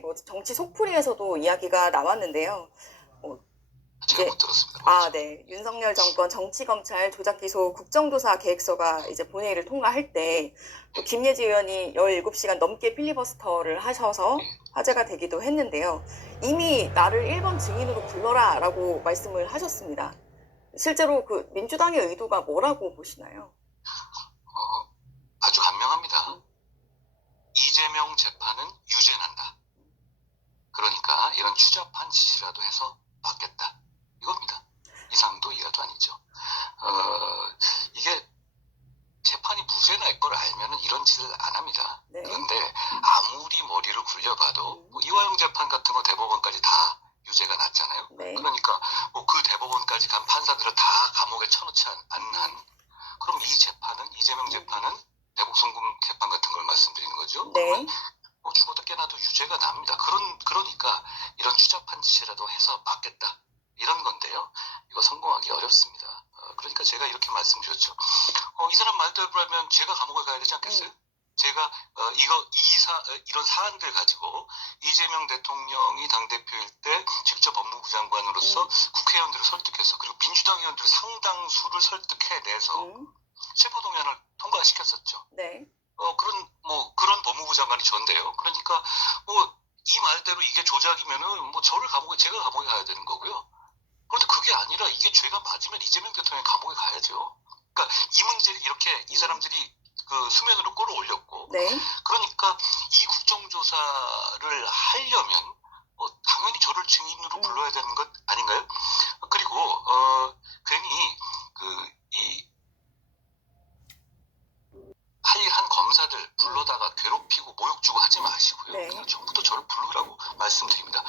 뭐 정치 속풀이에서도 이야기가 나왔는데요. 뭐 제가 이제 못 들었습니다. 네. 윤석열 정권 정치검찰 조작기소 국정조사 계획서가 이제 본회의를 통과할 때 또 김예지 의원이 17시간 넘게 필리버스터를 하셔서 화제가 되기도 했는데요. 이미 나를 1번 증인으로 불러라라고 말씀을 하셨습니다. 실제로 그 민주당의 의도가 뭐라고 보시나요? 아주 간명합니다. 이재명 재판은 유죄난다. 그러니까 이런 추잡한 짓이라도 해서 받겠다. 이겁니다. 이상도 이하도 아니죠. 이게 재판이 무죄 날 걸 알면은 이런 짓을 안 합니다. 네. 그런데 아무리 머리를 굴려봐도 뭐 이화영 재판 같은 거 대법원까지 다 유죄가 났잖아요. 네. 그러니까 뭐 그 대법원까지 간 판사들을 다 감옥에 쳐놓지 않는 한 그럼 이 재판은 이재명 재판은 대북 송금 재판 같은 걸 말씀드리는 거죠. 네. 그러면 뭐 죽어도 깨나도 유죄가 납니다. 그러니까 이런 추잡한 짓이라도 해서 받겠다. 이런 건데요. 이거 성공하기 어렵습니다. 그러니까 제가 이렇게 말씀드렸죠. 이 사람 말대로 하면 제가 감옥에 가야 되지 않겠어요? 제가 이런 사안들 가지고 이재명 대통령이 당대표일 때 직접 법무부 장관으로서 국회의원들을 설득해서 그리고 민주당 의원들 상당수를 설득해내서 체포동의안을 통과시켰었죠. 네. 그런 법무부 장관이 전데요. 그러니까 이 말대로 이게 조작이면은 제가 감옥에 가야 되는 거고요. 그런데 그게 아니라 이게 죄가 맞으면 이재명 대통령이 감옥에 가야죠. 그러니까 이 문제를 이렇게 이 사람들이 그 수면으로 끌어올렸고, 네. 그러니까 이 국정조사를 하려면 당연히 저를 증인으로 불러야 되는 것 아닌가요? 그리고 괜히 한 검사들 불러다가 괴롭히고 모욕 주고 하지 마시고요. 네. 그냥 처음부터 저를 부르라고 말씀드립니다.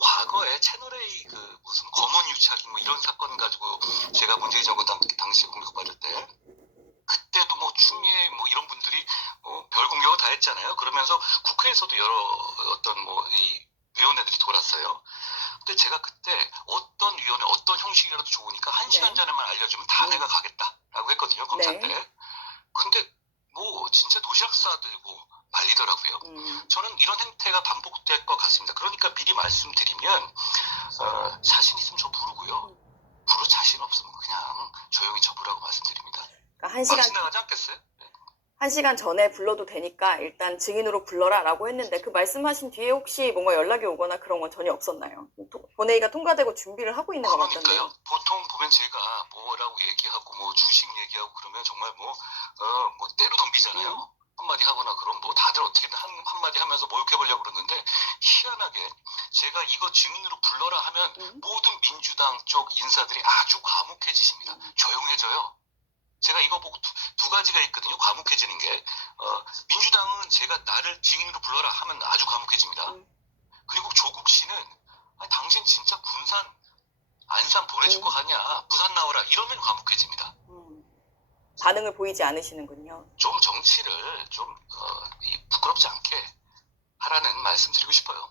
과거에 채널A 무슨 검언 유착이 이런 사건 가지고 제가 문재인 정권 당시에 공격받을 때 그때도 추미애 이런 분들이 별 공격을 다 했잖아요. 그러면서 국회에서도 여러 이 위원회들이 돌았어요. 근데 제가 그때 어떤 위원회 어떤 형식이라도 좋으니까 1시간 전에만 알려주면 다 내가 가겠다라고 했거든요. 검찰 때. 근데 진짜 도시락 싸들고 말리더라고요. 저는 이런 행태가 반복될 것 같습니다. 그러니까 미리 말씀드리면 자신 있으면 저 부르고요. 부를 자신 없으면 그냥 조용히 접으라고 말씀드립니다. 그러니까 막 지나가지 않겠어요? 네. 1시간 전에 불러도 되니까 일단 증인으로 불러라 라고 했는데 그 말씀하신 뒤에 혹시 뭔가 연락이 오거나 그런 건 전혀 없었나요? 본회의가 통과되고 준비를 하고 있는 것 같던데요. 그러니까요. 보통 보면 제가 뭐라고 얘기하고 주식 얘기하고 그러면 정말 때로 덤비잖아요. 한마디 하거나 그럼 다들 어떻게든 한마디 하면서 모욕해보려고 그러는데 희한하게 제가 이거 증인으로 불러라 하면 모든 민주당 쪽 인사들이 아주 과묵해지십니다. 조용해져요. 제가 이거 보고 두 가지가 있거든요. 과묵해지는 게. 민주당은 제가 나를 증인으로 불러라 하면 아주 과묵해집니다. 그리고 조국 씨는 아니, 당신 진짜 군산 안산 보내줄 거 하냐 부산 나오라 이러면 과묵해집니다. 반응을 보이지 않으시는군요. 좀 정치를 좀 부끄럽지 않게 하라는 말씀 드리고 싶어요.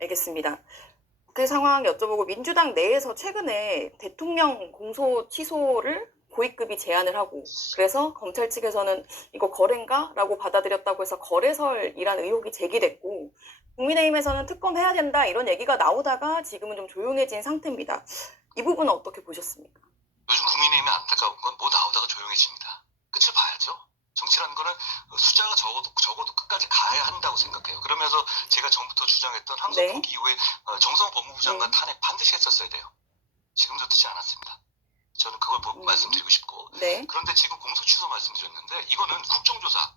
알겠습니다. 그 상황 여쭤보고 민주당 내에서 최근에 대통령 공소 취소를 고위급이 제안을 하고 그래서 검찰 측에서는 이거 거래인가? 라고 받아들였다고 해서 거래설이란 의혹이 제기됐고 국민의힘에서는 특검해야 된다 이런 얘기가 나오다가 지금은 좀 조용해진 상태입니다. 이 부분은 어떻게 보셨습니까? 요즘 국민의힘이 안타까운 건 나오다가 조용해집니다. 끝을 봐야죠. 정치라는 거는 숫자가 적어도 끝까지 가야 한다고 생각해요. 그러면서 제가 전부터 주장했던 항소 포기 이후에 정성호 법무부 장관 탄핵 반드시 했었어야 돼요. 지금도 듣지 않았습니다. 저는 그걸 말씀드리고 싶고 그런데 지금 공소 취소 말씀드렸는데 이거는 국정조사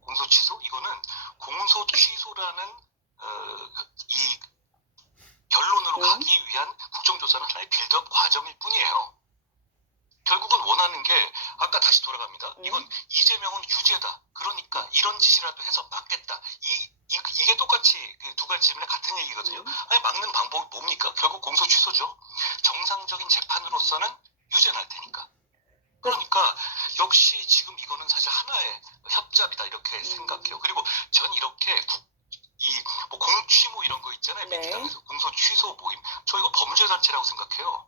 공소 취소 이거는 공소 취소라는 이 결론으로 가기 위한 국정조사는 하나의 빌드업 과정일 뿐이에요. 결국은 원하는 게 아까 다시 돌아갑니다. 이건 이재명은 유죄다. 그러니까 이런 짓이라도 해서 막겠다. 이게 똑같이 두 가지 질문에 같은 얘기거든요. 아니 막는 방법이 뭡니까? 결국 공소 취소죠. 정상적인 재판으로서는 유죄 날 테니까. 그러니까 역시 지금 이거는 사실 하나의 협잡이다 이렇게 생각해요. 그리고 전 이렇게 공취모 이런 거 있잖아요. 민주당에서 공소 취소 모임. 저 이거 범죄단체라고 생각해요.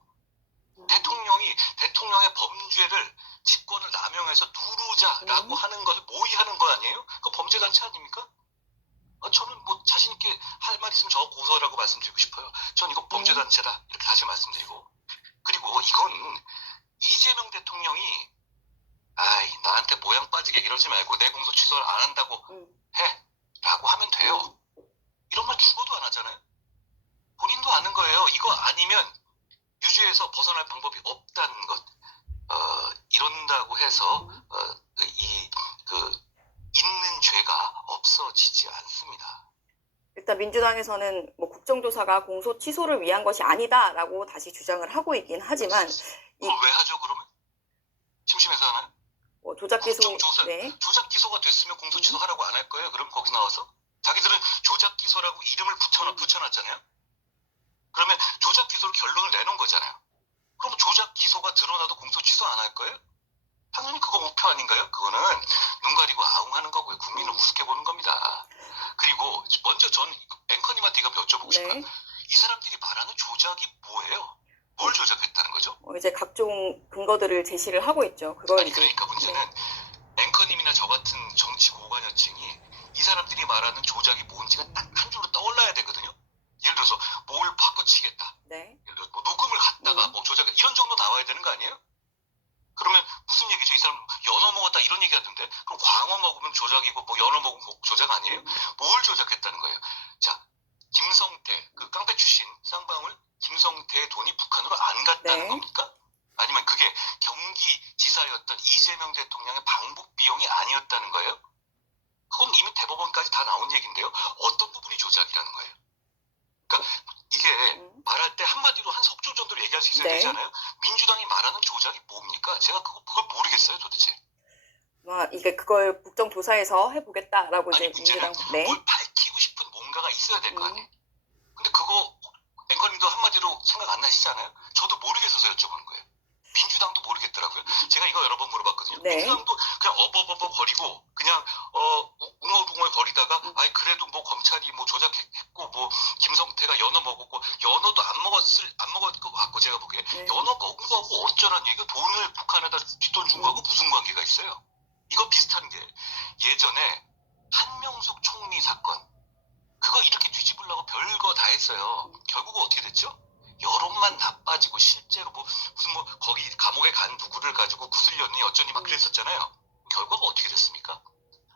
대통령의 범죄를 직권을 남용해서 누르자라고 하는 것을 모의하는 거 아니에요? 그거 범죄단체 아닙니까? 저는 뭐 자신 있게 할 말 있으면 저 고소라고 말씀드리고 싶어요. 전 이거 범죄단체다 이렇게 다시 말씀드리고, 그리고 이건 이재명 대통령이 나한테 모양 빠지게 이러지 말고 내 공소 취소를 안 한다고 해 라고 하면 돼요. 이런 말 죽어도 안 하잖아요. 본인도 아는 거예요. 이거 아니면 유죄에서 벗어날 방법이 없다는 것. 이런다고 해서 있는 죄가 없어지지 않습니다. 일단 민주당에서는 뭐 국정조사가 공소 취소를 위한 것이 아니다라고 다시 주장을 하고 있긴 하지만 그걸 왜 하죠 그러면? 심심해서 하나요? 조작 기소, 국정조사, 네. 조작 기소가 됐으면 공소 취소하라고 안 할 거예요? 그럼 거기 나와서? 자기들은 조작 기소라고 이름을 붙여놨잖아요? 그러면 조작 기소로 결론을 내놓은 거잖아요. 그럼 조작 기소가 드러나도 공소 취소 안 할 거예요? 당연히 그거 목표 아닌가요? 그거는 눈 가리고 아웅하는 거고요. 국민을 우습게 보는 겁니다. 그리고 먼저 전 앵커님한테 이거 여쭤보고 싶어요. 네. 이 사람들이 말하는 조작이 뭐예요? 뭘 조작했다는 거죠? 이제 각종 근거들을 제시를 하고 있죠. 그걸 아니 그러니까 문제는 앵커님이나 저 같은 정치 고관여층이 이 사람들이 말하는 조작이 뭔지가 딱 한 줄로 떠올라야 되거든요. 예를 들어서 뭘 바꿔치겠다. 네. 예를 들어서 뭐 녹음을 갖다가 뭐 조작 이런 정도 나와야 되는 거 아니에요? 그러면 무슨 얘기죠? 이 사람 연어 먹었다 이런 얘기 하던데 그럼 광어 먹으면 조작이고 뭐 연어 먹으면 조작 아니에요? 뭘 조작했다는 거예요? 자, 김성태 그 깡패 출신 쌍방울 김성태의 돈이 북한으로 안 갔다는 겁니까? 아니면 그게 경기지사였던 이재명 대통령의 방북 비용이 아니었다는 거예요? 그건 이미 대법원까지 다 나온 얘기인데요. 어떤 부분이 조작이라는 거예요? 그러니까 이게 말할 때 한마디로 한 석조 정도로 얘기할 수 있어야 되잖아요. 민주당이 말하는 조작이 뭡니까? 제가 그걸 모르겠어요, 도대체. 이게 그걸 국정조사에서 해보겠다라고 아니, 이제 민주당 뭘 밝히고 싶은 뭔가가 있어야 될 거 아니에요. 근데 그거 앵커님도 한마디로 생각 안 나시잖아요. 저도 모르겠어서 여쭤보는 거예요. 민주당도 모르겠더라고요. 제가 이거 여러 번 물어봤거든요. 민주당도 그냥 버리고 그냥 웅얼웅얼 거리다가 그래도 뭐 검찰이 뭐 조작했고 뭐 김성태가 연어 먹었고 연어도 안 먹을 것 같고 제가 보기에 연어 먹은 거하고 어쩌라는 얘기가 돈을 북한에다 뒷돈 준 거하고 무슨 관계가 있어요? 이거 비슷한 게 예전에 한명숙 총리 사건 그거 이렇게 뒤집으려고 별거 다 했어요. 결국 어떻게 됐죠? 여론만 나빠지고 실제로 무슨 거기 감옥에 간 누구를 가지고 구슬렸니 어쩌니 막 그랬었잖아요. 결과가 어떻게 됐습니까?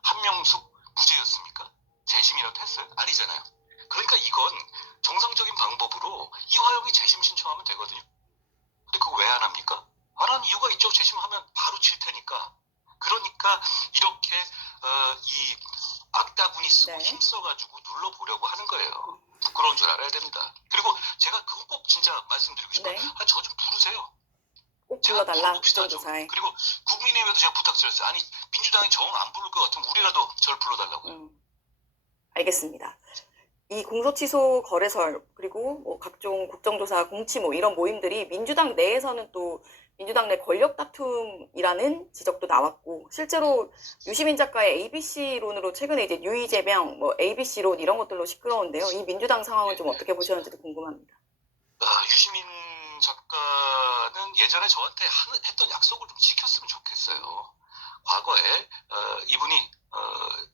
한명숙 무죄였습니까? 재심이라도 했어요? 아니잖아요. 그러니까 이건 정상적인 방법으로 이화영이 재심 신청하면 되거든요. 근데 그거 왜 안 합니까? 안 하는 이유가 있죠. 재심하면 바로 질 테니까. 그러니까 이렇게 이 악다군이 쓰고 힘써가지고 눌러보려고 하는 거예요. 부끄러운 줄 알아야 됩니다. 그리고 제가 그거 꼭 진짜 말씀드리고 싶어요. 저 좀 부르세요. 꼭 불러달라. 국정조사에. 그리고 국민의회도 제가 부탁드렸어요. 아니 민주당이 정 안 부를 것 같으면 우리라도 저를 불러달라고요. 알겠습니다. 이 공소취소 거래설 그리고 뭐 각종 국정조사 공치 뭐 이런 모임들이 민주당 내에서는 또 민주당 내 권력 다툼이라는 지적도 나왔고 실제로 유시민 작가의 ABC론으로 최근에 이제 유이재명 뭐 ABC론 이런 것들로 시끄러운데요. 이 민주당 상황은 좀 어떻게 보셨는지도 궁금합니다. 유시민 작가는 예전에 저한테 했던 약속을 좀 지켰으면 좋겠어요. 과거에 이분이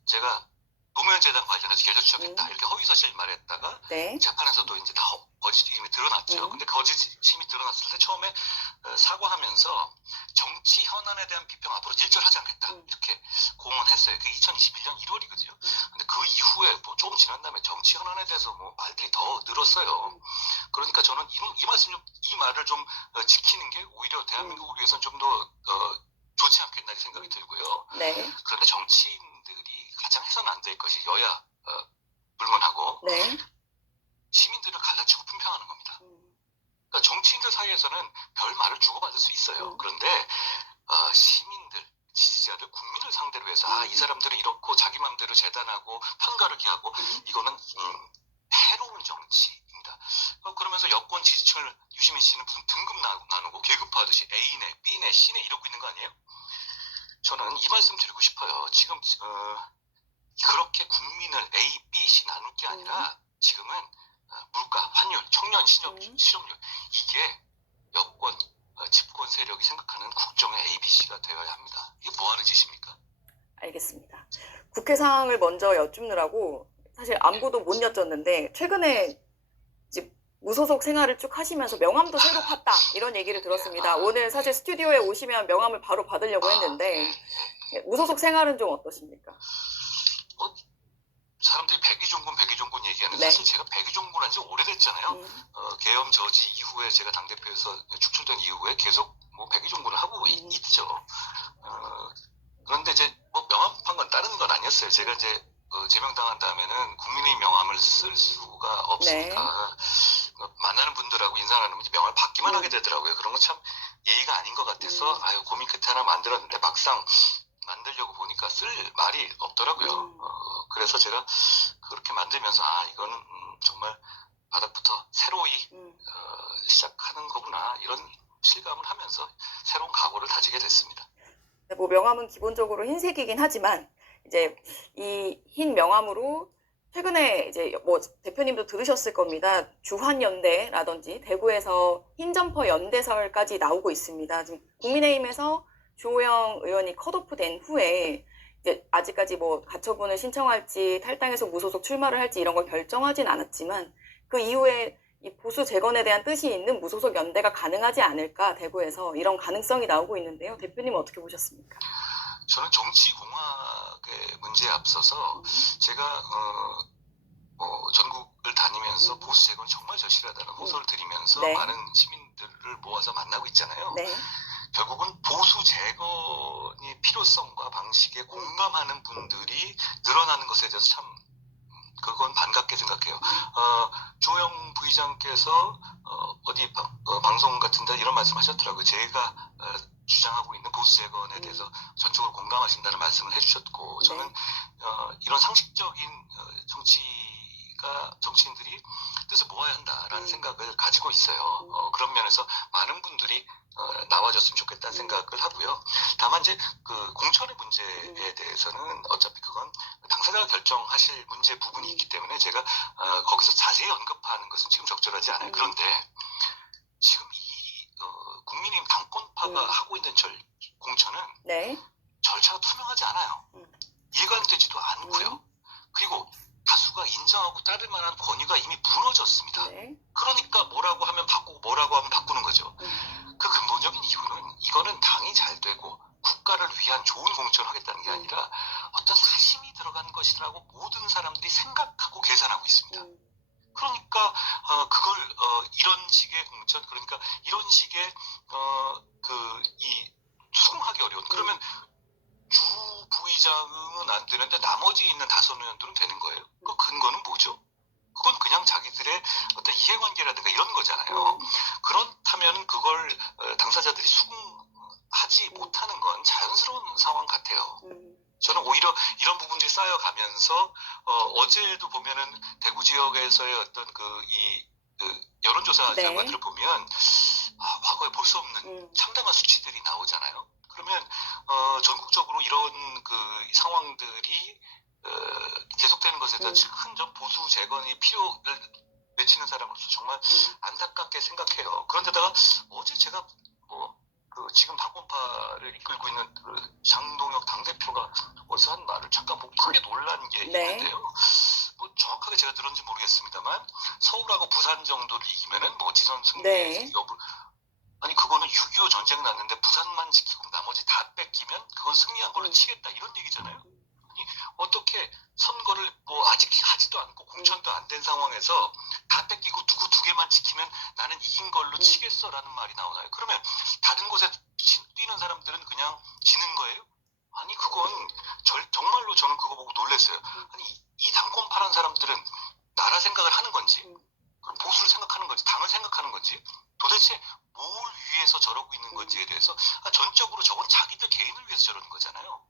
제가 노무현 재단 관련해서 계좌 추적했다 이렇게 허위사실 말했다가 재판에서도 이제 다 거짓임이 드러났죠. 근데 거짓임이 드러났을 때 처음에 사과하면서 정치 현안에 대한 비평 앞으로 일절하지 않겠다 이렇게 공언했어요. 그게 2021년 1월이거든요. 근데 그 이후에 뭐 조금 지난 다음에 정치 현안에 대해서 뭐 말들이 더 늘었어요. 그러니까 저는 이 말을 좀 지키는 게 오히려 대한민국을 위해서는 좀 더 좋지 않겠나 생각이 들고요. 그런데 정치인들이 가장 해서는 안 될 것이 여야 불문하고 시민들을 갈라치고 품평하는 겁니다. 그러니까 정치인들 사이에서는 별 말을 주고받을 수 있어요. 그런데 시민들, 지지자들, 국민을 상대로 해서 이 사람들은 이렇고 자기 마음대로 재단하고 편가르기 하고 이거는 해로운 정치입니다. 그러면서 여권 지지층을 유시민 씨는 무슨 등급 나누고 계급화하듯이 A네, B네, C네 이러고 있는 거 아니에요? 저는 이 말씀 드리고 싶어요. 지금 그렇게 국민을 A, B, C 나눌 게 아니라 지금은 물가, 환율, 청년, 실업률 이게 여권, 집권 세력이 생각하는 국정의 A, B, C가 되어야 합니다. 이게 뭐 하는 짓입니까? 알겠습니다. 국회 상황을 먼저 여쭙느라고 사실 안부도 못 여쭸는데 최근에 이제 무소속 생활을 쭉 하시면서 명함도 새로 팠다 이런 얘기를 들었습니다. 오늘 사실 스튜디오에 오시면 명함을 바로 받으려고 했는데 무소속 생활은 좀 어떠십니까? 사람들이 백의종군 얘기하는데 네. 사실 제가 백의종군한 지 오래됐잖아요. 계엄 저지 이후에 제가 당대표에서 축출된 이후에 계속 뭐 백의종군을 하고 있죠. 그런데 이제 뭐 명함 판 건 다른 건 아니었어요. 제가 이제 제명당한 다음에는 국민의 명함을 쓸 수가 없으니까 만나는 분들하고 인사 나누면 명함을 받기만 하게 되더라고요. 그런 건 참 예의가 아닌 것 같아서 고민 끝에 하나 만들었는데 막상 만들려고 보니까 쓸 말이 없더라고요. 그래서 제가 그렇게 만들면서 이거는 정말 바닥부터 새로이 시작하는 거구나 이런 실감을 하면서 새로운 각오를 다지게 됐습니다. 뭐 명함은 기본적으로 흰색이긴 하지만 이제 이 흰 명함으로 최근에 이제 뭐 대표님도 들으셨을 겁니다. 주한연대라든지 대구에서 흰점퍼 연대설까지 나오고 있습니다. 지금 국민의힘에서 주호영 의원이 컷오프 된 후에 이제 아직까지 뭐 가처분을 신청할지 탈당해서 무소속 출마를 할지 이런 걸 결정하진 않았지만 그 이후에 이 보수 재건에 대한 뜻이 있는 무소속 연대가 가능하지 않을까 대구에서 이런 가능성이 나오고 있는데요. 대표님은 어떻게 보셨습니까? 저는 정치공학의 문제에 앞서서 제가 전국을 다니면서 보수 재건 정말 절실하다는 호소를 드리면서 많은 시민들을 모아서 만나고 있잖아요. 결국은 보수 재건의 필요성과 방식에 공감하는 분들이 늘어나는 것에 대해서 참 그건 반갑게 생각해요. 주호영 부의장께서 어디 방송 같은 데 이런 말씀하셨더라고요. 제가 주장하고 있는 보수 재건에 대해서 전적으로 공감하신다는 말씀을 해주셨고 저는 이런 상식적인 정치인들이 뜻을 모아야 한다라는 생각을 가지고 있어요. 그런 면에서 많은 분들이 나와줬으면 좋겠다는 생각을 하고요. 다만 이제 그 공천의 문제에 대해서는 어차피 그건 당사자가 결정하실 문제 부분이 있기 때문에 제가 거기서 자세히 언급하는 것은 지금 적절하지 않아요. 그런데 지금 이 국민의힘 당권파가 하고 있는 공천은 절차가 투명하지 않아요. 일관되지도 않고요. 그리고 다수가 인정하고 따를 만한 권위가 이미 무너졌습니다. 그러니까 뭐라고 하면 바꾸고 뭐라고 하면 바꾸는 거죠. 그 근본적인 이유는 이거는 당이 잘 되고 국가를 위한 좋은 공천을 하겠다는 게 아니라 어떤 사심이 들어간 것이라고 모든 사람들이 생각하고 계산하고 있습니다. 그러니까 그걸 이런 식의 공천 그러니까 이런 식의 이 수긍하기 어려운 그러면 주 부의장은 안 되는데 나머지 있는 다섯 의원들은 되는 거예요. 그 근거는 뭐죠? 그건 그냥 자기들의 어떤 이해관계라든가 이런 거잖아요. 그렇다면 그걸 당사자들이 수긍하지 못하는 건 자연스러운 상황 같아요. 저는 오히려 이런 부분들이 쌓여가면서 어제도 보면은 대구 지역에서의 어떤 여론조사 결과들을 보면 과거에 볼 수 없는 참담한 수치들이 나오잖아요. 그러면 전국적으로 이런 상황들이 계속되는 것에 대해서 큰 보수 재건이 필요를 외치는 사람으로서 정말 안타깝게 생각해요. 그런데다가 어제 제가 지금 당권파를 이끌고 있는 장동혁 당대표가 어디서 한 말을 잠깐 보고 크게 놀란 게 있는데요. 뭐 정확하게 제가 들었는지 모르겠습니다만 서울하고 부산 정도를 이기면은 뭐 지선 승리 여부 아니 그거는 6.25 전쟁 났는데 부산만 지키고 나머지 다 뺏기면 그건 승리한 걸로 치겠다 이런 얘기잖아요. 아니 어떻게 선거를 뭐 아직 하지도 않고 공천도 안 된 상황에서 다 뺏기고 누구 두 개만 지키면 나는 이긴 걸로 치겠어라는 말이 나오나요? 그러면 다른 곳에 뛰는 사람들은 그냥 지는 거예요? 아니 그건 정말로 저는 그거 보고 놀랐어요. 아니 이 당권파란 사람들은 나라 생각을 하는 건지 그럼 보수를 생각하는 건지 당을 생각하는 건지 도대체 뭘 위해서 저러고 있는 건지에 대해서 전적으로 저건 자기들 개인을 위해서 저러는 거잖아요.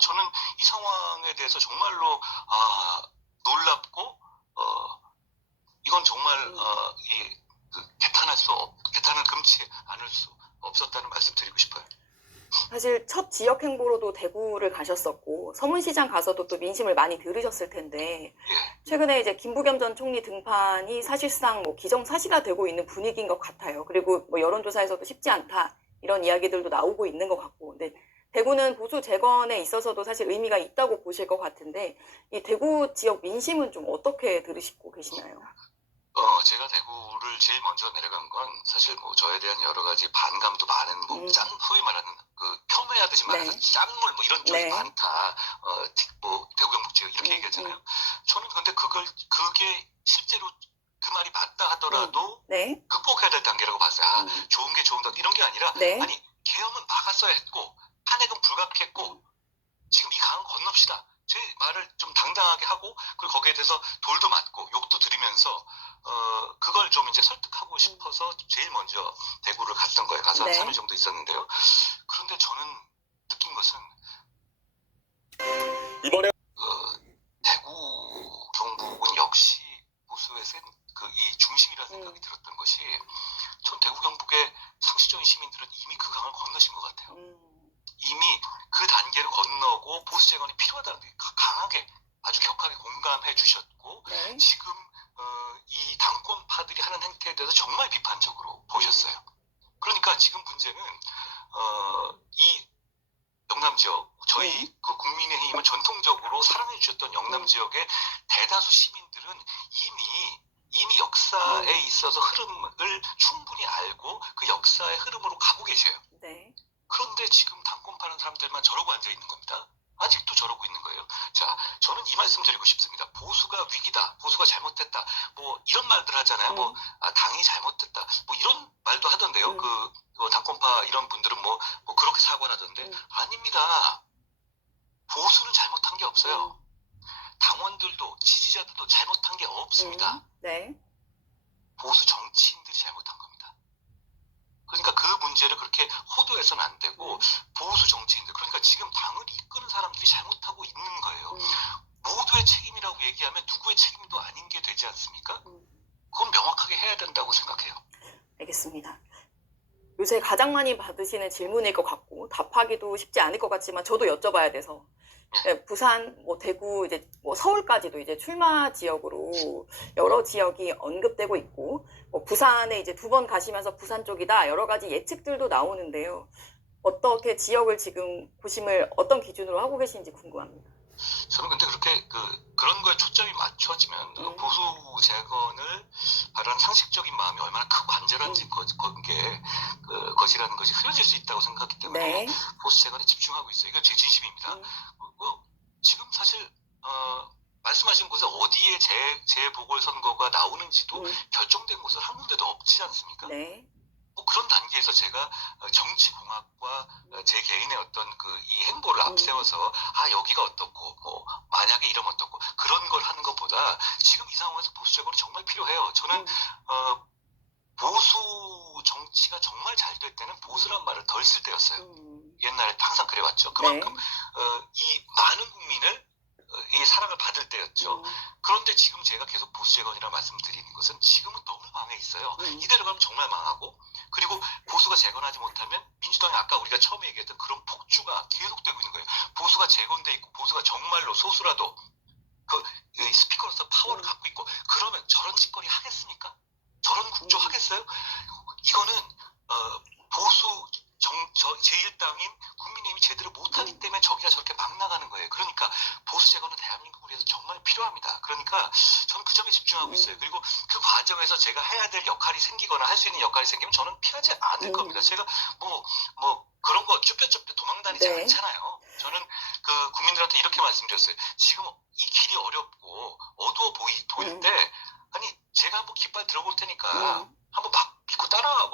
저는 이 상황에 대해서 정말로 놀랍고 이건 정말 개탄을 금치 않을 수 없었다는 말씀 드리고 싶어요. 사실 첫 지역 행보로도 대구를 가셨었고 서문시장 가서도 또 민심을 많이 들으셨을 텐데 최근에 이제 김부겸 전 총리 등판이 사실상 뭐 기정사실화되고 있는 분위기인 것 같아요. 그리고 뭐 여론조사에서도 쉽지 않다 이런 이야기들도 나오고 있는 것 같고, 근데 대구는 보수 재건에 있어서도 사실 의미가 있다고 보실 것 같은데 이 대구 지역 민심은 좀 어떻게 들으시고 계시나요? 제가 대구를 제일 먼저 내려간 건 사실 뭐 저에 대한 여러 가지 반감도 많은 소위 말하는 그 폄훼하듯이 말해서 네. 짠물 뭐 이런 쪽이 네. 많다. 뭐 대구 경북지역 이렇게 얘기하잖아요. 저는 근데 그게 실제로 그 말이 맞다 하더라도 네. 극복해야 될 단계라고 봤어요. 좋은 게 좋은 단 이런 게 아니라 네. 아니 계엄은 막았어야 했고 탄핵은 불가피했고 지금 이 강을 건넙시다. 제 말을 좀 당당하게 하고 그리고 거기에 대해서 돌도 맞고 욕도 들으면서 그걸 좀 이제 설득하고 싶어서 제일 먼저 대구를 갔던 거예요. 가서 한 네. 3일 정도 있었는데요. 그런데 저는 느낀 것은 이번에 대구 경북은 역시 보수의 이 중심이라는 생각이 들었던 것이 전 대구 경북의 상식적인 시민들은 이미 그 강을 건너신 것 같아요. 이미 그 단계를 건너고 보수 재건이 필요하다는 게 강하게 아주 격하게 공감해 주셨고 네. 지금 이 당권파들이 하는 행태에 대해서 정말 비판적으로 보셨어요. 그러니까 지금 문제는 이 영남 지역 저희 그 국민의힘을 전통적으로 사랑해 주셨던 영남 지역의 대다수 시민들은 이미 역사에 있어서 흐름을 충분히 알고 그 역사의 흐름으로 가고 계셔요. 네. 그런데 지금 당권 파는 사람들만 저러고 앉아 있는 겁니다. 아직도 저러고 있는 거예요. 자, 저는 이 말씀 드리고 싶습니다. 보수가 위기다, 보수가 잘못됐다, 뭐 이런 말들 하잖아요. 뭐 당이 잘못됐다, 뭐 이런 말도 하던데요. 당권파 이런 분들은 뭐 그렇게 사과를 하던데 아닙니다. 보수는 잘못한 게 없어요. 당원들도 지지자들도 잘못한 게 없습니다. 네. 보수 정치인들이 잘못한 겁니다. 그러니까 그 문제를 그렇게 호도해서는 안 되고 보수 정치인들 그러니까 지금 당을 이끄는 사람들이 잘못하고 있는 거예요. 모두의 책임이라고 얘기하면 누구의 책임도 아닌 게 되지 않습니까? 그건 명확하게 해야 된다고 생각해요. 알겠습니다. 요새 가장 많이 받으시는 질문일 것 같고 답하기도 쉽지 않을 것 같지만 저도 여쭤봐야 돼서 네, 부산, 뭐 대구, 이제 뭐 서울까지도 이제 출마 지역으로 여러 지역이 언급되고 있고, 뭐 부산에 이제 2번 가시면서 부산 쪽이다 여러 가지 예측들도 나오는데요. 어떻게 지역을 지금 고심을 어떤 기준으로 하고 계신지 궁금합니다. 저는 근데 그렇게 그런 거에 초점이 맞춰지면 보수 재건을 바라는 상식적인 마음이 얼마나 크고 간절한지 것이라는 것이 흐려질 수 있다고 생각하기 때문에 네. 보수 재건에 집중하고 있어요. 이거 제 진심입니다. 지금 사실 말씀하신 곳에 어디에 재보궐선거가 나오는지도 결정된 곳은 한 군데도 없지 않습니까? 네. 뭐 그런 단계에서 제가 정치공학과 제 개인의 어떤 이 행보를 앞세워서 여기가 어떻고 뭐 만약에 이러면 어떻고 그런 걸 하는 것보다 지금 이 상황에서 보수 재건이 정말 필요해요. 저는 보수 정치가 정말 잘 될 때는 보수란 말을 덜 쓸 때였어요. 옛날에 항상 그래왔죠. 그만큼 이 많은 국민을 이 사랑을 받을 때였죠. 그런데 지금 제가 계속 보수 재건이라 말씀드리는 것은 지금은 너무 망해 있어요. 이대로 가면 정말 망하고 그리고 보수가 재건하지 못하면 민주당이 아까 우리가 처음에 얘기했던 그런 폭주가 계속되고 있는 거예요. 보수가 재건돼 있고 보수가 정말로 소수라도 스피커로서 파워를 갖고 있고 그러면 저런 짓거리 하겠습니까? 저런 국조 하겠어요? 이거는 보수 제1당인 국민의힘이 제대로 못하기 때문에 저기가 저렇게 막 나가는 거예요. 그러니까 보수 재건은 대한민국을 위해서 정말 필요합니다. 그러니까 저는 그 점에 집중하고 있어요. 그리고 그 과정에서 제가 해야 될 역할이 생기거나 할 수 있는 역할이 생기면 저는 피하지 않을 겁니다. 제가 뭐 그런 거 쭈뼛쭈뼛 도망다니지 않잖아요. 저는 국민들한테 이렇게 말씀드렸어요. 지금 이 길이 어렵고 어두워 보일 때 아니 제가 한번 깃발 들어볼 테니까 한번 막 믿고 따라와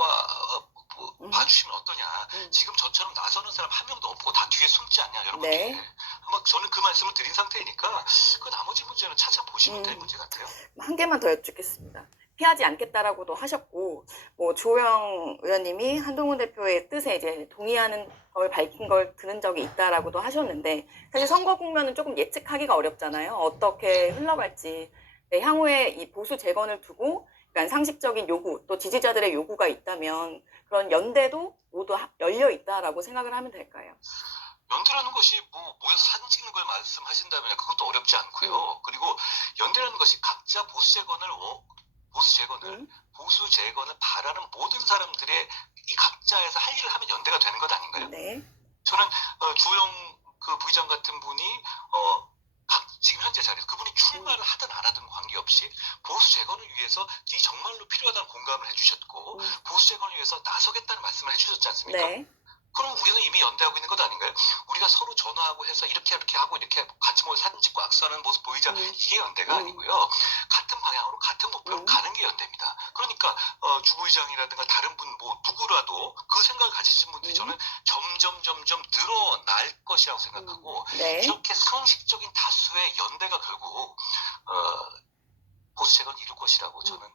봐주시면 어떠냐. 지금 저처럼 나서는 사람 한 명도 없고 다 뒤에 숨지 않냐 여러분께. 한번 저는 그 말씀을 드린 상태이니까 그 나머지 문제는 찾아보시면 될 문제 같아요. 한 개만 더 여쭙겠습니다. 피하지 않겠다라고도 하셨고, 뭐 조영 의원님이 한동훈 대표의 뜻에 이제 동의하는 걸 밝힌 걸 들은 적이 있다라고도 하셨는데, 사실 선거 국면은 조금 예측하기가 어렵잖아요. 어떻게 흘러갈지. 네, 향후에 이 보수 재건을 두고 약간 상식적인 요구, 또 지지자들의 요구가 있다면 그런 연대도 모두 열려 있다라고 생각을 하면 될까요? 연대라는 것이 모여서 사진 찍는 걸 말씀하신다면 그것도 어렵지 않고요. 그리고 연대라는 것이 각자 보수 재건을 바라는 모든 사람들의 이 각자에서 할 일을 하면 연대가 되는 것 아닌가요? 네. 저는 주호영 그 부의장 같은 분이 지금 현재 자리에서 그분이 출마를 하든 안 하든 관계없이 보수 재건을 위해서 이 정말로 필요하다는 공감을 해주셨고 보수 재건을 위해서 나서겠다는 말씀을 해주셨지 않습니까? 네. 그럼 우리는 이미 연대하고 있는 것 아닌가요? 우리가 서로 전화하고 해서 이렇게 하고 이렇게 같이 모여 사진 찍고 악수하는 모습 보이자 이게 연대가 아니고요. 같은 방향으로 같은 목표로 가는 게 연대입니다. 그러니까 주 부의장이라든가 다른 분 뭐 누구라도 그 생각을 가지신 분들이 저는 점점 늘어날 것이라고 생각하고 네. 이렇게 상식적인 다수의 연대가 결국 보수 재건을 이룰 것이라고 저는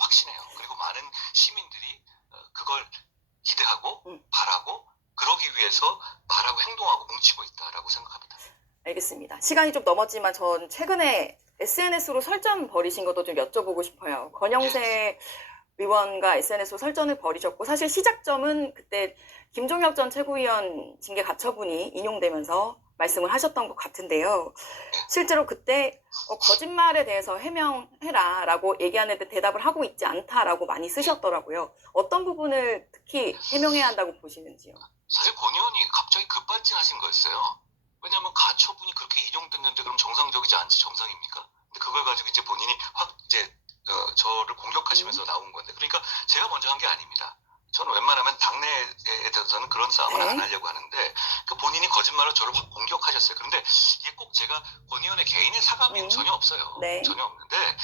확신해요. 그리고 많은 시민들이 그걸 기대하고 바라고 그러기 위해서 말하고 행동하고 뭉치고 있다라고 생각합니다. 알겠습니다. 시간이 좀 넘었지만 전 최근에 SNS로 설전 벌이신 것도 좀 여쭤보고 싶어요. 권영세 의원과 SNS로 설전을 벌이셨고 사실 시작점은 그때 김종혁 전 최고위원 징계 가처분이 인용되면서 말씀을 하셨던 것 같은데요. 실제로 그때 거짓말에 대해서 해명해라라고 얘기하는데 대답을 하고 있지 않다라고 많이 쓰셨더라고요. 어떤 부분을 특히 해명해야 한다고 보시는지요? 사실 권 의원이 갑자기 급발진하신 거였어요. 왜냐하면 가처분이 그렇게 인용됐는데 그럼 정상적이지 않지 정상입니까? 근데 그걸 가지고 이제 본인이 확 이제 저를 공격하시면서 나온 건데 그러니까 제가 먼저 한 게 아닙니다. 저는 웬만하면 당내에 대해서는 그런 싸움을 안 하려고 하는데 그 본인이 거짓말로 저를 확 공격하셨어요. 그런데 이게 꼭 제가 권 의원의 개인의 사과는 전혀 없어요. 네. 전혀 없는데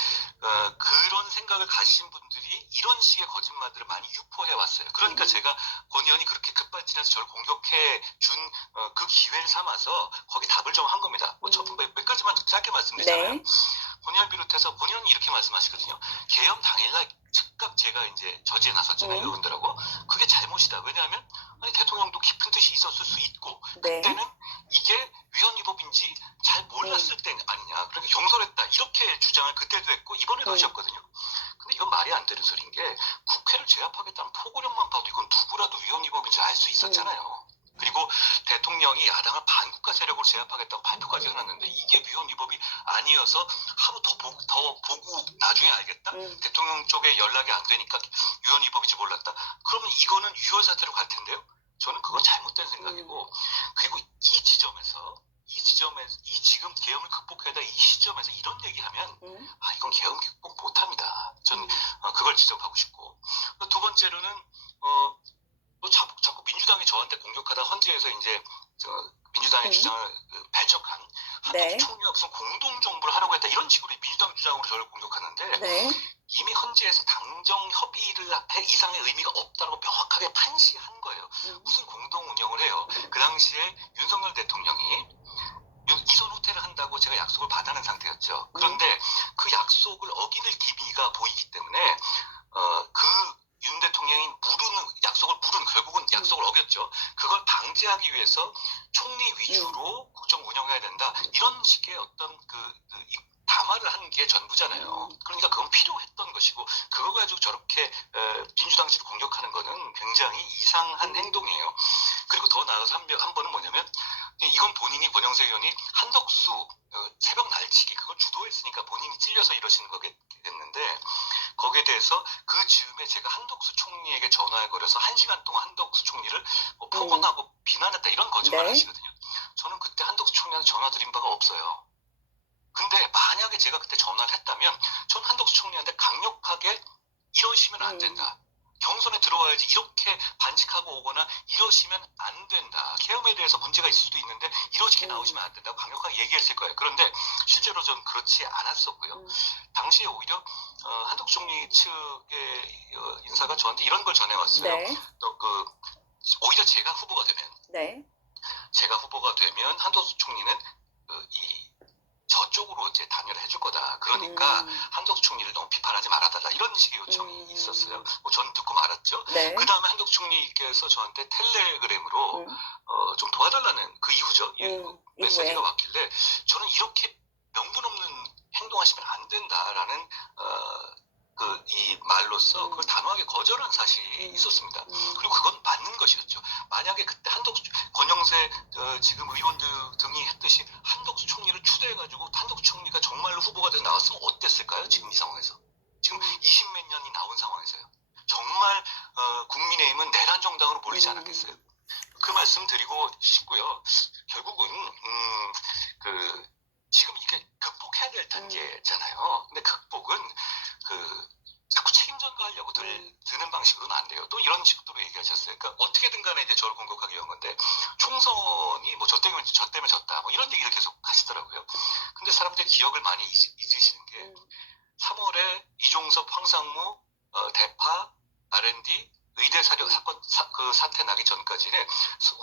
그런 생각을 가지신 분들이 이런 식의 거짓말들을 많이 유포해 왔어요. 그러니까 제가 권 의원이 그렇게 급발진해서 저를 공격해 준 그 기회를 삼아서 거기 답을 좀 한 겁니다. 몇 가지만 짧게 말씀드리잖아요. 네. 권 의원 비롯해서 권 의원이 이렇게 말씀하시거든요. 개헌 당일날 즉각 제가 이제 저지에 나섰잖아요. 의원들하고. 그게 잘못이다. 왜냐하면 아니 대통령도 깊은 뜻이 있었을 수 있고 그때는 이게 위헌위법인지 잘 몰랐을 때 아니냐. 그러니까 경솔했다. 이렇게 주장을 그때도 했고 이번에도 하셨거든요. 근데 이건 말이 안 되는 소리인 게 국회를 제압하겠다는 포고령만 봐도 이건 누구라도 위헌위법인지 알 수 있었잖아요. 그리고 대통령이 야당을 반국가 세력으로 제압하겠다고 발표까지 해놨는데 이게 위헌위법이 아니어서 하루 더 보고 나중에 알겠다? 대통령 쪽에 연락이 안 되니까 위헌위법인지 몰랐다? 그러면 이거는 유혈 사태로 갈 텐데요. 저는 그건 잘못된 생각이고 그리고 이 지금 계엄을 극복해야 될 이 시점에서 이런 얘기하면 이건 계엄 극복 못합니다. 저는 그걸 지적하고 싶고 두 번째로는 자꾸 민주당이 저한테 공격하다 헌재에서 이제 민주당의 주장을 배척한 한덕수 총리가 무슨 공동정부를 하려고 했다 이런 식으로 민주당 주장으로 저를 공격하는데 이미 헌재에서 당정 협의를 이상의 의미가 없다고 명확하게 판시한 거예요. 무슨 공동 운영을 해요. 그 당시에 윤석열 대통령이 이선 후퇴를 한다고 제가 약속을 받아낸 상태였죠. 그런데 그 약속을 어기는 기미가 보이기 때문에 윤 대통령이 약속을 결국은 약속을 어겼죠. 그걸 방지하기 위해서 총리 위주로 국정 운영해야 된다. 이런 식의 어떤 담화를 한 게 전부잖아요. 그러니까 그건 필요했던 것이고 그거 가지고 저렇게 민주당 측을 공격하는 거는 굉장히 이상한 행동이에요. 그리고 더 나아가서 한 번은 뭐냐면 이건 본인이 권영세 의원이 한덕수 새벽 날치기 그걸 주도했으니까 본인이 찔려서 이러시는 거겠는데 거기에 대해서 그 즈음에 제가 한덕수 총리에게 전화를 걸어서 1시간 동안 한덕수 총리를 폭언하고 비난했다 이런 거짓말 하시거든요. 저는 그때 한덕수 총리한테 전화 드린 바가 없어요. 근데 만약에 제가 그때 전화를 했다면 전 한덕수 총리한테 강력하게 이러시면 안 된다. 경선에 들어와야지 이렇게 반칙하고 오거나 이러시면 안 된다. 계엄에 대해서 문제가 있을 수도 있는데 이렇게 나오시면 안 된다고 강력하게 얘기했을 거예요. 그런데 실제로 전 그렇지 않았었고요. 당시에 오히려 한덕수 총리 측의 인사가 저한테 이런 걸 전해왔어요. 오히려 제가 후보가 되면 한덕수 총리는 저쪽으로 이제 단열을 해줄 거다. 그러니까 한덕수 총리를 너무 비판하지 말아달라. 이런 식의 요청이 있었어요. 저는 듣고 말았죠. 그 다음에 한덕수 총리께서 저한테 텔레그램으로 좀 도와달라는 그 이후죠. 메시지가 왔길래 저는 이렇게 명분 없는 행동하시면 안 된다라는 이 말로써 그걸 단호하게 거절한 사실이 있었습니다. 그리고 그건 맞는 것이었죠. 만약에 그때 권영세 지금 의원들 등이 했듯이 한덕수 총리를 추대해가지고 한덕수 총리가 정말로 후보가 돼서 나왔으면 어땠을까요? 지금 이 상황에서. 지금 20몇 년이 나온 상황에서요. 정말 국민의힘은 내란 정당으로 몰리지 않았겠어요? 그 말씀 드리고 싶고요. 결국은 지금 이게 극복해야 될 단계잖아요. 근데 극복은 자꾸 책임 전가하려고 드는 방식으로는 안 돼요. 또 이런 식으로 얘기하셨어요. 그러니까 어떻게든 간에 이제 저를 공격하기 위한 건데 총선이 뭐 저 때문에 졌다 뭐 이런 얘기를 계속 하시더라고요. 근데 사람들이 기억을 많이 잊으시는 게 3월에 이종섭, 황상무, 대파, R&D, 의대 사료 사건 사태 나기 전까지는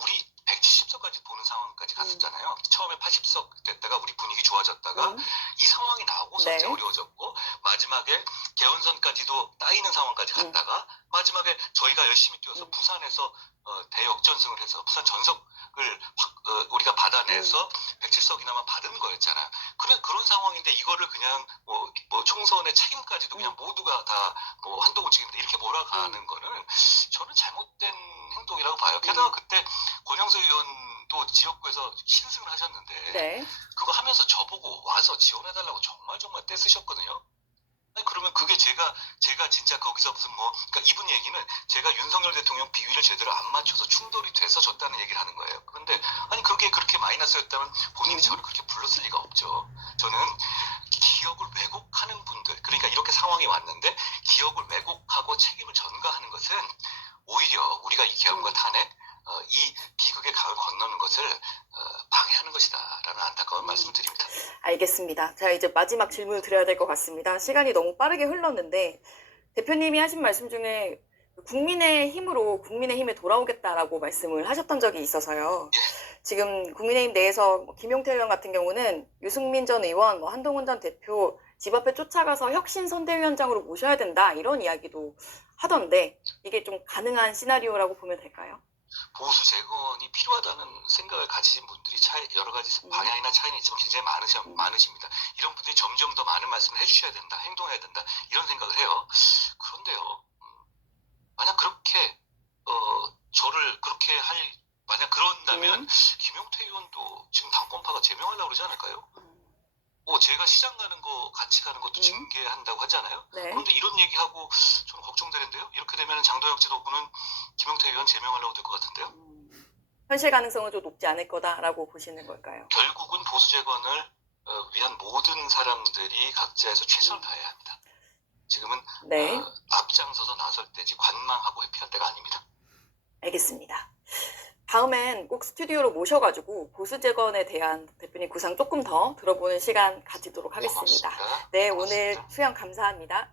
우리 170석까지 보는 상황까지 갔었잖아요. 처음에 80석 됐다가 우리 분위기 좋아졌다가 이 상황이 나오고서 이제 네. 어려워졌고 마지막에 개헌선까지도 따이는 상황까지 갔다가 마지막에 저희가 열심히 뛰어서 부산에서 대역전승을 해서 부산 전석을 우리가 받아내서 107석이나마 받은 거였잖아요. 그런 상황인데 이거를 그냥 뭐 총선의 책임까지도 그냥 모두가 다 뭐 한동훈 책임이다 이렇게 몰아가는 거는 저는 잘못된 행동이라고 봐요. 게다가 그때 권영세 의원도 지역구에서 신승을 하셨는데 네. 그거 하면서 저보고 와서 지원해달라고 정말 떼쓰셨거든요. 아니 그러면 그게 제가 진짜 거기서 무슨 그러니까 이분 얘기는 제가 윤석열 대통령 비위를 제대로 안 맞춰서 충돌이 돼서 졌다는 얘기를 하는 거예요. 그런데 아니 그게 그렇게 마이너스였다면 본인이 저를 그렇게 불렀을 리가 없죠. 저는 기억을 왜곡하는 분들, 그러니까 이렇게 상황이 왔는데 기억을 왜곡하고 책임을 전가하는 것은 오히려 우리가 이 개헌과 탄핵, 이 비극의 강을 건너는 것을 방해하는 것이다라는 안타까운 말씀을 드립니다. 알겠습니다. 자, 이제 마지막 질문을 드려야 될 것 같습니다. 시간이 너무 빠르게 흘렀는데 대표님이 하신 말씀 중에 국민의힘으로 국민의힘에 돌아오겠다라고 말씀을 하셨던 적이 있어서요. 지금 국민의힘 내에서 김용태 의원 같은 경우는 유승민 전 의원, 한동훈 전 대표 집 앞에 쫓아가서 혁신 선대위원장으로 모셔야 된다 이런 이야기도 하던데 이게 좀 가능한 시나리오라고 보면 될까요? 보수 재건이 필요하다는 생각을 가지신 분들이 여러 가지 방향이나 차이는 있지만 굉장히 많으십니다. 이런 분들이 점점 더 많은 말씀을 해주셔야 된다, 행동해야 된다 이런 생각을 해요. 그런데요, 만약 그렇게 저를 그렇게 만약 그런다면 김용태 의원도 지금 당권파가 제명하려고 그러지 않을까요? 제가 시장 가는 거 같이 가는 것도 징계한다고 하잖아요. 네. 그런데 이런 얘기하고 저는 걱정되는데요. 이렇게 되면 장도혁 지도부는 김용태 의원 제명하려고 될 것 같은데요. 현실 가능성은 좀 높지 않을 거다라고 보시는 걸까요? 결국은 보수 재건을 위한 모든 사람들이 각자에서 최선을 다해야 합니다. 지금은 네. 앞장서서 나설 때지 관망하고 회피할 때가 아닙니다. 알겠습니다. 다음엔 꼭 스튜디오로 모셔가지고 보수 재건에 대한 대표님 구상 조금 더 들어보는 시간 가지도록 하겠습니다. 고맙습니다. 네, 고맙습니다. 오늘 수영 감사합니다.